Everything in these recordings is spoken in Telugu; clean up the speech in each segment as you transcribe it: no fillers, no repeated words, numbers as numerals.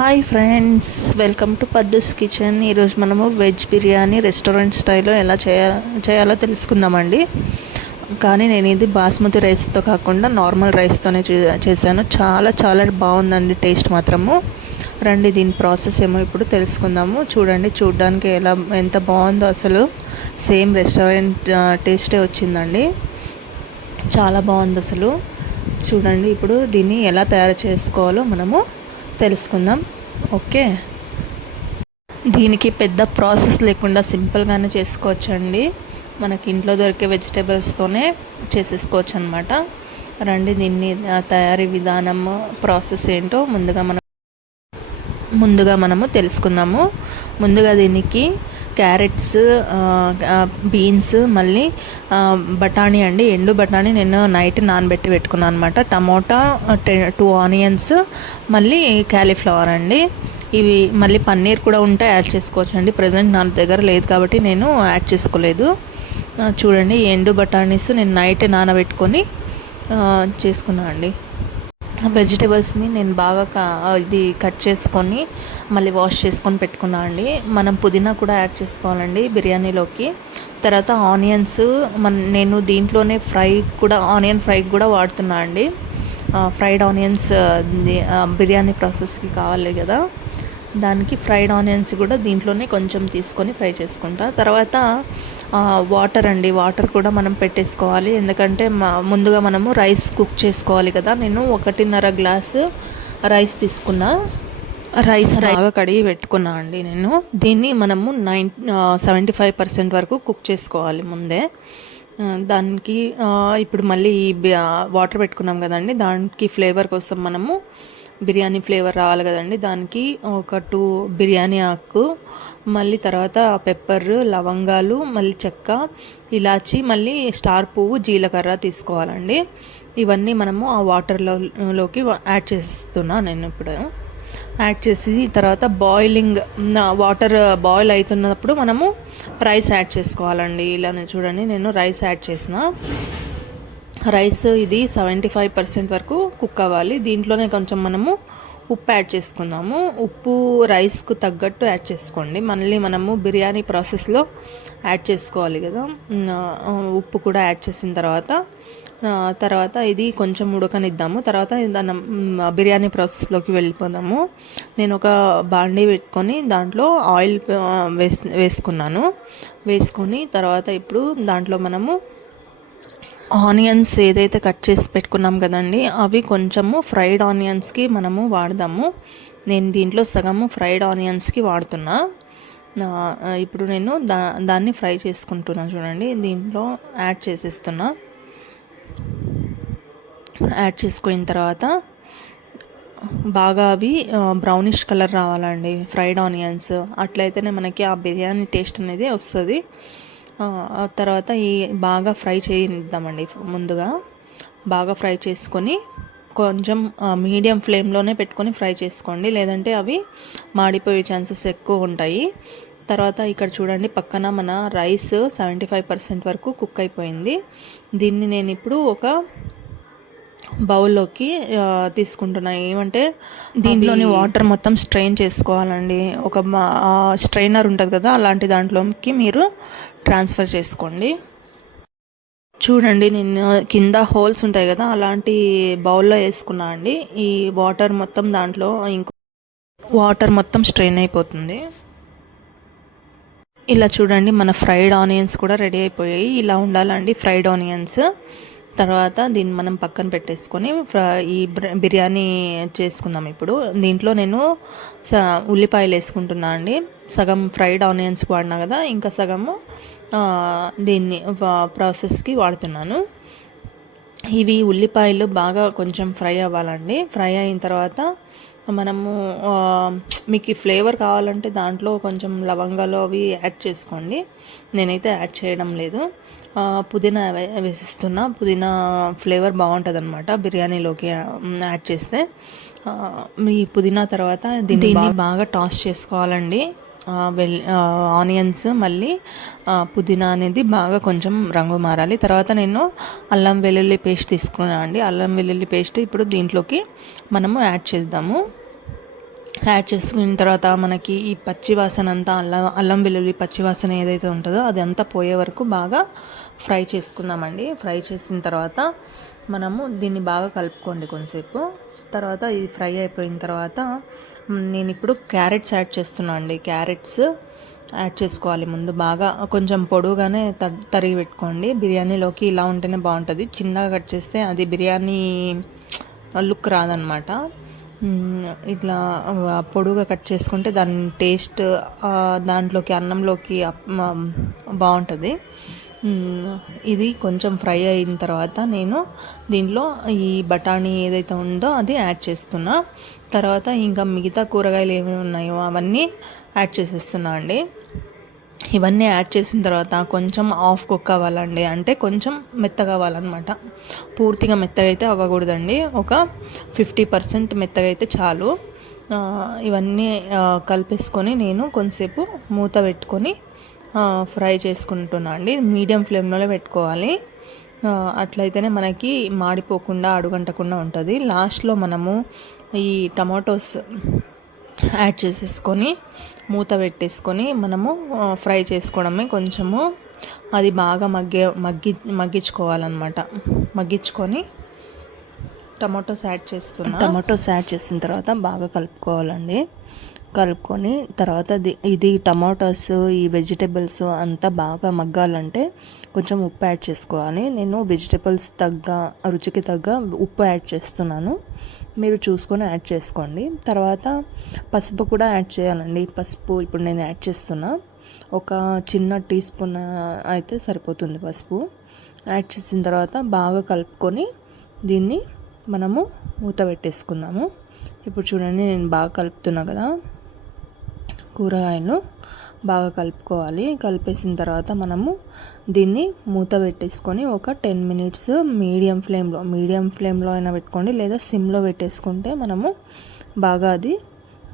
Hi friends, welcome to పద్దుస్ kitchen. ఈరోజు మనము వెజ్ బిర్యానీ రెస్టారెంట్ స్టైల్లో ఎలా చేయాలో తెలుసుకుందామండి. కానీ నేను ఇది బాస్మతి రైస్తో కాకుండా నార్మల్ రైస్తోనే చేశాను. చాలా చాలా బాగుందండి టేస్ట్ మాత్రము. రండి దీని ప్రాసెస్ ఏమో ఇప్పుడు తెలుసుకుందాము. చూడడానికి ఎంత బాగుందో, అసలు సేమ్ రెస్టారెంట్ టేస్టే వచ్చిందండి. చాలా బాగుంది అసలు. చూడండి ఇప్పుడు దీన్ని ఎలా తయారు చేసుకోవాలో మనము తెలుసుకుందాం. ఓకే, దీనికి పెద్ద ప్రాసెస్ లేకుండా సింపుల్గానే చేసుకోవచ్చండి. మనకి ఇంట్లో దొరికే వెజిటేబుల్స్తోనే చేసేసుకోవచ్చు అనమాట. రండి దీన్ని తయారీ విధానం ప్రాసెస్ ఏంటో ముందుగా మనము తెలుసుకుందాము. ముందుగా దీనికి క్యారెట్స్, బీన్స్, మళ్ళీ బఠానీ అండి, ఎండు బఠానీ నేను నైట్ నానబెట్టి పెట్టుకున్నాను అనమాట. టమోటా, 2 ఆనియన్స్, మళ్ళీ క్యాలీఫ్లవర్ అండి. ఇవి మళ్ళీ పన్నీర్ కూడా ఉంటే యాడ్ చేసుకోవచ్చు అండి. ప్రజెంట్ నా దగ్గర లేదు కాబట్టి నేను యాడ్ చేసుకోలేదు. చూడండి, ఎండు బఠానీస్ నేను నైట్ నానబెట్టుకొని చేసుకున్నాను అండి. వెజిటేబుల్స్ని నేను బాగా ఇది కట్ చేసుకొని మళ్ళీ వాష్ చేసుకొని పెట్టుకున్నాను అండి. మనం పుదీనా కూడా యాడ్ చేసుకోవాలండి బిర్యానీలోకి. తర్వాత ఆనియన్స్, నేను దీంట్లోనే ఆనియన్ ఫ్రై కూడా వాడుతున్నా అండి. ఫ్రైడ్ ఆనియన్స్ బిర్యానీ ప్రాసెస్కి కావాలి కదా, దానికి ఫ్రైడ్ ఆనియన్స్ కూడా దీంట్లోనే కొంచెం తీసుకొని ఫ్రై చేసుకుంటా. తర్వాత వాటర్ కూడా మనం పెట్టేసుకోవాలి, ఎందుకంటే ముందుగా మనము రైస్ కుక్ చేసుకోవాలి కదా. నేను 1.5 గ్లాసు రైస్ తీసుకున్నా. రైస్ బాగా కడిగి పెట్టుకున్నా అండి నేను. దీన్ని మనము 75% వరకు కుక్ చేసుకోవాలి ముందే. దానికి ఇప్పుడు మళ్ళీ వాటర్ పెట్టుకున్నాం కదండి, దానికి ఫ్లేవర్ కోసం మనము బిర్యానీ ఫ్లేవర్ రావాలి కదండి, దానికి ఒక 2 బిర్యానీ ఆకు, మళ్ళీ తర్వాత పెప్పర్, లవంగాలు, మళ్ళీ చెక్క, ఇలాచి, మళ్ళీ స్టార్ పువ్వు, జీలకర్ర తీసుకోవాలండి. ఇవన్నీ మనము ఆ వాటర్లోకి యాడ్ చేస్తున్నా నేను ఇప్పుడు. యాడ్ చేసి తర్వాత వాటర్ బాయిల్ అవుతున్నప్పుడు మనము రైస్ యాడ్ చేసుకోవాలండి. ఇలానే చూడండి, నేను రైస్ యాడ్ చేసిన. రైస్ ఇది 75% వరకు కుక్ అవ్వాలి. దీంట్లోనే కొంచెం మనము ఉప్పు యాడ్ చేసుకుందాము. ఉప్పు రైస్కు తగ్గట్టు యాడ్ చేసుకోండి. మళ్ళీ మనము బిర్యానీ ప్రాసెస్లో యాడ్ చేసుకోవాలి కదా. ఉప్పు కూడా యాడ్ చేసిన తర్వాత ఇది కొంచెం ఉడకనిద్దాము. తర్వాత దాన్ని బిర్యానీ ప్రాసెస్లోకి వెళ్ళిపోదాము. నేను ఒక బాండీ పెట్టుకొని దాంట్లో ఆయిల్ వేసుకొని తర్వాత ఇప్పుడు దాంట్లో మనము ఆనియన్స్ ఏదైతే కట్ చేసి పెట్టుకున్నాం కదండి, అవి కొంచెము ఫ్రైడ్ ఆనియన్స్కి మనము వాడదాము. నేను దీంట్లో సగము ఫ్రైడ్ ఆనియన్స్కి వాడుతున్నా. ఇప్పుడు నేను దాన్ని ఫ్రై చేసుకుంటున్నా. చూడండి, దీంట్లో యాడ్ చేసేస్తున్నా. యాడ్ చేసుకున్న తర్వాత బాగా అవి బ్రౌనిష్ కలర్ రావాలండి ఫ్రైడ్ ఆనియన్స్. అట్లయితేనే మనకి ఆ బిర్యానీ టేస్ట్ అనేది వస్తుంది. తర్వాత బాగా ఫ్రై చేద్దామండి. ముందుగా బాగా ఫ్రై చేసుకొని కొంచెం మీడియం ఫ్లేమ్లోనే పెట్టుకొని ఫ్రై చేసుకోండి, లేదంటే అవి మాడిపోయే ఛాన్సెస్ ఎక్కువ ఉంటాయి. తర్వాత ఇక్కడ చూడండి, పక్కన మన రైస్ 75% వరకు కుక్ అయిపోయింది. దీన్ని నేను ఇప్పుడు ఒక బౌల్లోకి తీసుకుంటున్నా. ఏమంటే దీంట్లోని వాటర్ మొత్తం స్ట్రెయిన్ చేసుకోవాలండి. ఒక స్ట్రైనర్ ఉంటుంది కదా, అలాంటి దాంట్లోకి మీరు ట్రాన్స్ఫర్ చేసుకోండి. చూడండి, నేను కింద హోల్స్ ఉంటాయి కదా, అలాంటి బౌల్లో వేసుకున్నా అండి. ఈ వాటర్ మొత్తం దాంట్లో వాటర్ మొత్తం స్ట్రెయిన్ అయిపోతుంది. ఇలా చూడండి, మన ఫ్రైడ్ ఆనియన్స్ కూడా రెడీ అయిపోయాయి. ఇలా ఉండాలండి ఫ్రైడ్ ఆనియన్స్. తర్వాత దీన్ని మనం పక్కన పెట్టేసుకొని ఈ బిర్యానీ చేసుకుందాం. ఇప్పుడు దీంట్లో నేను ఉల్లిపాయలు వేసుకుంటున్నా అండి. సగం ఫ్రైడ్ ఆనియన్స్కి వాడినా కదా, ఇంకా సగము దీన్ని ప్రాసెస్కి వాడుతున్నాను. ఇవి ఉల్లిపాయలు బాగా కొంచెం ఫ్రై అవ్వాలండి. ఫ్రై అయిన తర్వాత మనము మీకు ఫ్లేవర్ కావాలంటే దాంట్లో కొంచెం లవంగాలు అవి యాడ్ చేసుకోండి. నేనైతే యాడ్ చేయడం లేదు. పుదీనా వేసిస్తున్నా. పుదీనా ఫ్లేవర్ బాగుంటుంది అనమాట బిర్యానీలోకి యాడ్ చేస్తే. ఈ పుదీనా తర్వాత దీన్ని బాగా టాస్ చేసుకోవాలండి. ఆనియన్స్ మళ్ళీ పుదీనా అనేది బాగా కొంచెం రంగు మారాలి. తర్వాత నేను అల్లం వెల్లుల్లి పేస్ట్ తీసుకున్నాను అండి. అల్లం వెల్లుల్లి పేస్ట్ ఇప్పుడు దీంట్లోకి మనము యాడ్ చేద్దాము. యాడ్ చేసుకున్న తర్వాత మనకి ఈ పచ్చి వాసన అంతా అల్లం వెల్లుల్లి పచ్చి వాసన ఏదైతే ఉంటుందో అది అంతా పోయే వరకు బాగా ఫ్రై చేసుకుందామండి. ఫ్రై చేసిన తర్వాత మనము దీన్ని బాగా కలుపుకోండి కొంతసేపు. తర్వాత ఇది ఫ్రై అయిపోయిన తర్వాత నేను ఇప్పుడు క్యారెట్స్ యాడ్ చేస్తున్నాను అండి. క్యారెట్స్ యాడ్ చేసుకోవాలి ముందు. బాగా కొంచెం పొడుగానే తరిగి పెట్టుకోండి. బిర్యానీలోకి ఇలా ఉంటేనే బాగుంటుంది. చిన్నగా కట్ చేస్తే అది బిర్యానీ లుక్ రాదనమాట. ఇట్లా పొడుగా కట్ చేసుకుంటే దాని టేస్ట్ దాంట్లోకి అన్నంలోకి బాగుంటుంది. ఇది కొంచెం ఫ్రై అయిన తర్వాత నేను దీంట్లో ఈ బఠానీ ఏదైతే ఉందో అది యాడ్ చేస్తున్నా. తర్వాత ఇంకా మిగతా కూరగాయలు ఏమేమి ఉన్నాయో అవన్నీ యాడ్ చేసేస్తున్నా అండి. ఇవన్నీ యాడ్ చేసిన తర్వాత కొంచెం హాఫ్ కుక్ అవ్వాలండి. అంటే కొంచెం మెత్తగా అవ్వాలన్నమాట. పూర్తిగా మెత్తగా అయితే అవ్వకూడదండి. ఒక 50% మెత్తగా అయితే చాలు. ఇవన్నీ కలిపేసుకొని నేను కొంతసేపు మూత పెట్టుకొని ఫ్రై చేసుకుంటున్నా అండి. మీడియం ఫ్లేమ్లోనే పెట్టుకోవాలి. అట్లయితేనే మనకి మాడిపోకుండా అడుగంటకుండా ఉంటుంది. లాస్ట్లో మనము ఈ టమాటోస్ యాడ్ చేసేసుకొని మూత పెట్టేసుకొని మనము ఫ్రై చేసుకోవడమే. కొంచెము అది బాగా మగ్గించుకోవాలన్నమాట. మగ్గించుకొని టమాటోస్ యాడ్ చేసిన తర్వాత బాగా కలుపుకోవాలండి. కలుపుకొని తర్వాత ఇది టమాటోస్ ఈ వెజిటేబుల్స్ అంతా బాగా మగ్గాలంటే కొంచెం ఉప్పు యాడ్ చేసుకోవాలి. నేను వెజిటేబుల్స్ రుచికి తగ్గ ఉప్పు యాడ్ చేస్తున్నాను. మీరు చూసుకొని యాడ్ చేసుకోండి. తర్వాత పసుపు కూడా యాడ్ చేయాలండి. పసుపు ఇప్పుడు నేను యాడ్ చేస్తున్నా. ఒక చిన్న టీ స్పూన్ అయితే సరిపోతుంది పసుపు. యాడ్ చేసిన తర్వాత బాగా కలుపుకొని దీన్ని మనము మూత పెట్టేసుకుందాము. ఇప్పుడు చూడండి నేను బాగా కలుపుతున్నా కదా. కూరగాయలు బాగా కలుపుకోవాలి. కలిపేసిన తర్వాత మనము దీన్ని మూత పెట్టేసుకొని ఒక 10 మినిట్స్ మీడియం ఫ్లేమ్లో అయినా పెట్టుకోండి, లేదా సిమ్లో పెట్టేసుకుంటే మనము బాగా అది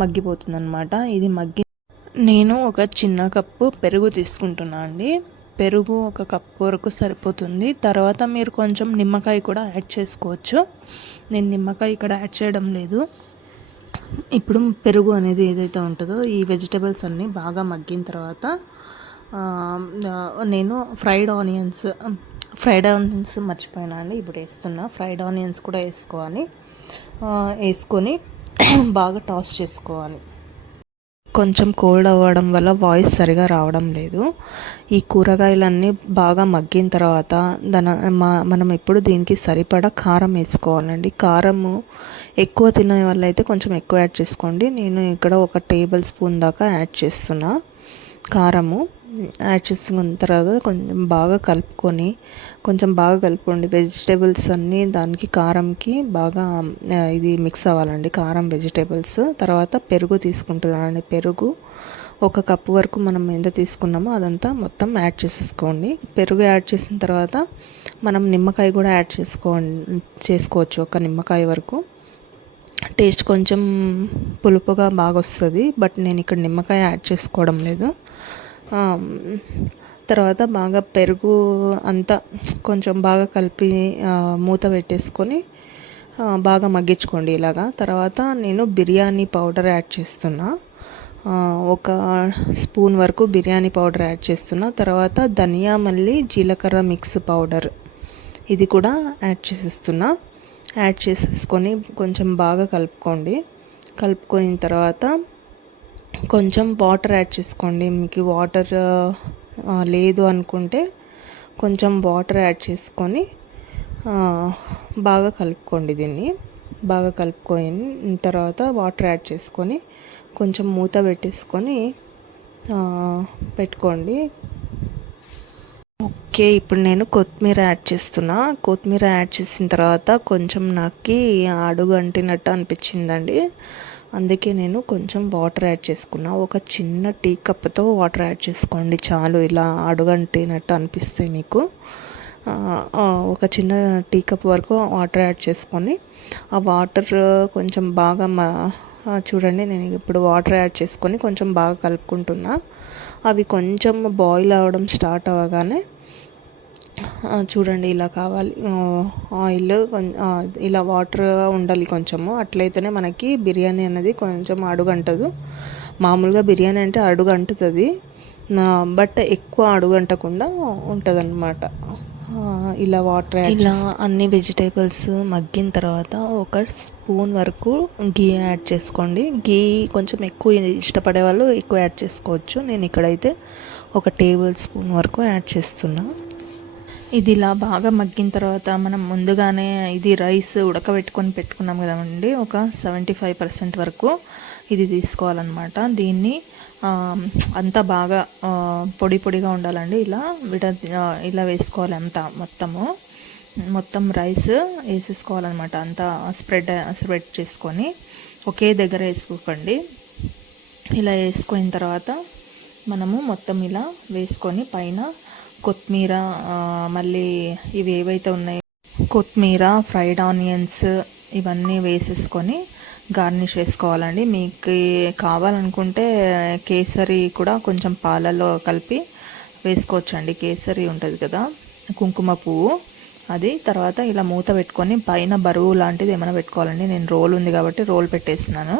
మగ్గిపోతుంది అనమాట. ఇది నేను ఒక చిన్న కప్పు పెరుగు తీసుకుంటున్నా అండి. పెరుగు ఒక కప్పు వరకు సరిపోతుంది. తర్వాత మీరు కొంచెం నిమ్మకాయ కూడా యాడ్ చేసుకోవచ్చు. నేను నిమ్మకాయ ఇక్కడ యాడ్ చేయడం లేదు. ఇప్పుడు పెరుగు అనేది ఏదైతే ఉంటుందో ఈ వెజిటేబుల్స్ అన్నీ బాగా మగ్గిన తర్వాత నేను ఫ్రైడ్ ఆనియన్స్ మర్చిపోయినా అండి. ఇప్పుడు వేస్తున్నా. ఫ్రైడ్ ఆనియన్స్ కూడా వేసుకొని బాగా టాస్ చేసుకోవాలి. కొంచెం కోల్డ్ అవ్వడం వల్ల వాయిస్ సరిగా రావడం లేదు. ఈ కూరగాయలన్నీ బాగా మగ్గిన తర్వాత మనం ఇప్పుడు దీనికి సరిపడా కారం వేసుకోవాలండి. కారము ఎక్కువ తినే వాళ్ళైతే కొంచెం ఎక్కువ యాడ్ చేసుకోండి. నేను ఇక్కడ ఒక టేబుల్ స్పూన్ దాకా యాడ్ చేస్తున్నా కారము. యాడ్ చేసుకున్న తర్వాత కొంచెం బాగా కలుపుకోండి. వెజిటేబుల్స్ అన్నీ దానికి కారంకి బాగా ఇది మిక్స్ అవ్వాలండి, కారం వెజిటేబుల్స్. తర్వాత పెరుగు తీసుకుంటున్నానండి. పెరుగు ఒక కప్పు వరకు మనం ఎంత తీసుకున్నామో అదంతా మొత్తం యాడ్ చేసేసుకోండి. పెరుగు యాడ్ చేసిన తర్వాత మనం నిమ్మకాయ కూడా యాడ్ చేసుకోవచ్చు. ఒక నిమ్మకాయ వరకు. టేస్ట్ కొంచెం పులుపుగా బాగా వస్తుంది. బట్ నేను ఇక్కడ నిమ్మకాయ యాడ్ చేసుకోవడం లేదు. తర్వాత బాగా పెరుగు అంతా కొంచెం బాగా కలిపి మూత పెట్టేసుకొని బాగా మగ్గించుకోండి ఇలాగా. తర్వాత నేను బిర్యానీ పౌడర్ యాడ్ చేస్తున్నా. ఒక స్పూన్ వరకు బిర్యానీ పౌడర్ యాడ్ చేస్తున్నా. తర్వాత ధనియా మళ్ళీ జీలకర్ర మిక్స్ పౌడర్ ఇది కూడా యాడ్ చేసేస్తున్నా. యాడ్ చేసేసుకొని కొంచెం బాగా కలుపుకొని తర్వాత కొంచెం వాటర్ యాడ్ చేసుకోండి. మీకు వాటర్ లేదు అనుకుంటే కొంచెం వాటర్ యాడ్ చేసుకొని బాగా కలుపుకోండి. దీన్ని బాగా కలుపుకొని తర్వాత వాటర్ యాడ్ చేసుకొని కొంచెం మూత పెట్టేసుకొని పెట్టుకోండి. ఓకే, ఇప్పుడు నేను కొత్తిమీర యాడ్ చేస్తున్నా. కొత్తిమీర యాడ్ చేసిన తర్వాత కొంచెం నాకు అడుగు అంటినట్టు అనిపించిందండి. అందుకే నేను కొంచెం వాటర్ యాడ్ చేసుకున్నా. ఒక చిన్న టీ కప్తో వాటర్ యాడ్ చేసుకోండి చాలు. ఇలా అడుగంటినట్టు అనిపిస్తే మీకు ఒక చిన్న టీ కప్ వరకు వాటర్ యాడ్ చేసుకొని ఆ వాటర్ కొంచెం బాగా చూడండి. నేను ఇప్పుడు వాటర్ యాడ్ చేసుకొని కొంచెం బాగా కలుపుకుంటున్నా. అవి కొంచెం బాయిల్ అవ్వడం స్టార్ట్ అవ్వగానే చూడండి ఇలా కావాలి. ఆయిల్ ఇలా వాటర్ ఉండాలి కొంచెము, అట్లయితేనే మనకి బిర్యానీ అనేది కొంచెం అడుగంటదు. మామూలుగా బిర్యానీ అంటే అడుగంటుతుంది, బట్ ఎక్కువ అడుగంటకుండా ఉంటుంది అన్నమాట. ఇలా వాటర్ ఇలా అన్ని వెజిటేబుల్స్ మగ్గిన తర్వాత ఒక స్పూన్ వరకు గీ యాడ్ చేసుకోండి. గీ కొంచెం ఎక్కువ ఇష్టపడే వాళ్ళు ఎక్కువ యాడ్ చేసుకోవచ్చు. నేను ఇక్కడైతే ఒక టేబుల్ స్పూన్ వరకు యాడ్ చేస్తున్నా. ఇది ఇలా బాగా మగ్గిన తర్వాత మనం ముందుగానే ఇది రైస్ ఉడకబెట్టుకొని పెట్టుకున్నాం కదండి, ఒక 75% వరకు ఇది తీసుకోవాలన్నమాట. దీన్ని అంతా బాగా పొడి పొడిగా ఉండాలండి. ఇలా వేసుకోవాలి అంతా, మొత్తం రైస్ వేసేసుకోవాలన్నమాట. అంతా స్ప్రెడ్ చేసుకొని ఒకే దగ్గర వేసుకోకండి. ఇలా వేసుకున్న తర్వాత మనము మొత్తం ఇలా వేసుకొని పైన కొత్తిమీర, మళ్ళీ ఇవి ఏవైతే ఉన్నాయో కొత్తిమీర, ఫ్రైడ్ ఆనియన్స్ ఇవన్నీ వేసేసుకొని గార్నిష్ వేసుకోవాలండి. మీకు కావాలనుకుంటే కేసరి కూడా కొంచెం పాలలో కలిపి వేసుకోవచ్చండి. కేసరి ఉంటుంది కదా, కుంకుమ పువ్వు, అది. తర్వాత ఇలా మూత పెట్టుకొని పైన బరువు లాంటిది ఏమైనా పెట్టుకోవాలండి. నేను రోల్ ఉంది కాబట్టి రోల్ పెట్టేస్తున్నాను.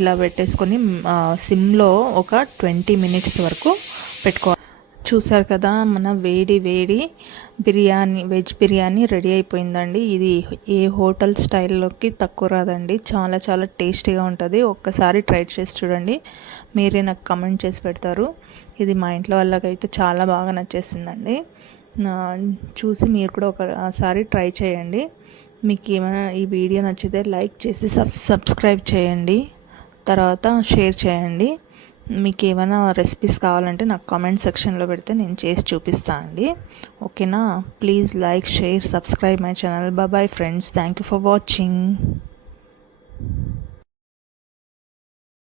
ఇలా పెట్టేసుకొని సిమ్లో ఒక 20 మినిట్స్ వరకు పెట్టుకోవాలి. చూసారు కదా, మన వేడి బిర్యానీ, వెజ్ బిర్యానీ రెడీ అయిపోయిందండి. ఇది ఏ హోటల్ స్టైల్లోకి తక్కువ రాదండి. చాలా చాలా టేస్టీగా ఉంటుంది. ఒక్కసారి ట్రై చేసి చూడండి, మీరే నాకు కమెంట్ చేసి పెడతారు. ఇది మా ఇంట్లో వాళ్ళకైతే చాలా బాగా నచ్చేసిందండి. చూసి మీరు కూడా ఒకసారి ట్రై చేయండి. మీకు ఏమైనా ఈ వీడియో నచ్చితే లైక్ చేసి సబ్స్క్రైబ్ చేయండి, తర్వాత షేర్ చేయండి. మీకు ఏమైనా రెసిపీస్ కావాలంటే నాకు కామెంట్ సెక్షన్లో పెడితే నేను చేసి చూపిస్తాను అండి. ఓకేనా? Please like, share, subscribe my channel. Bye friends, thank you for watching.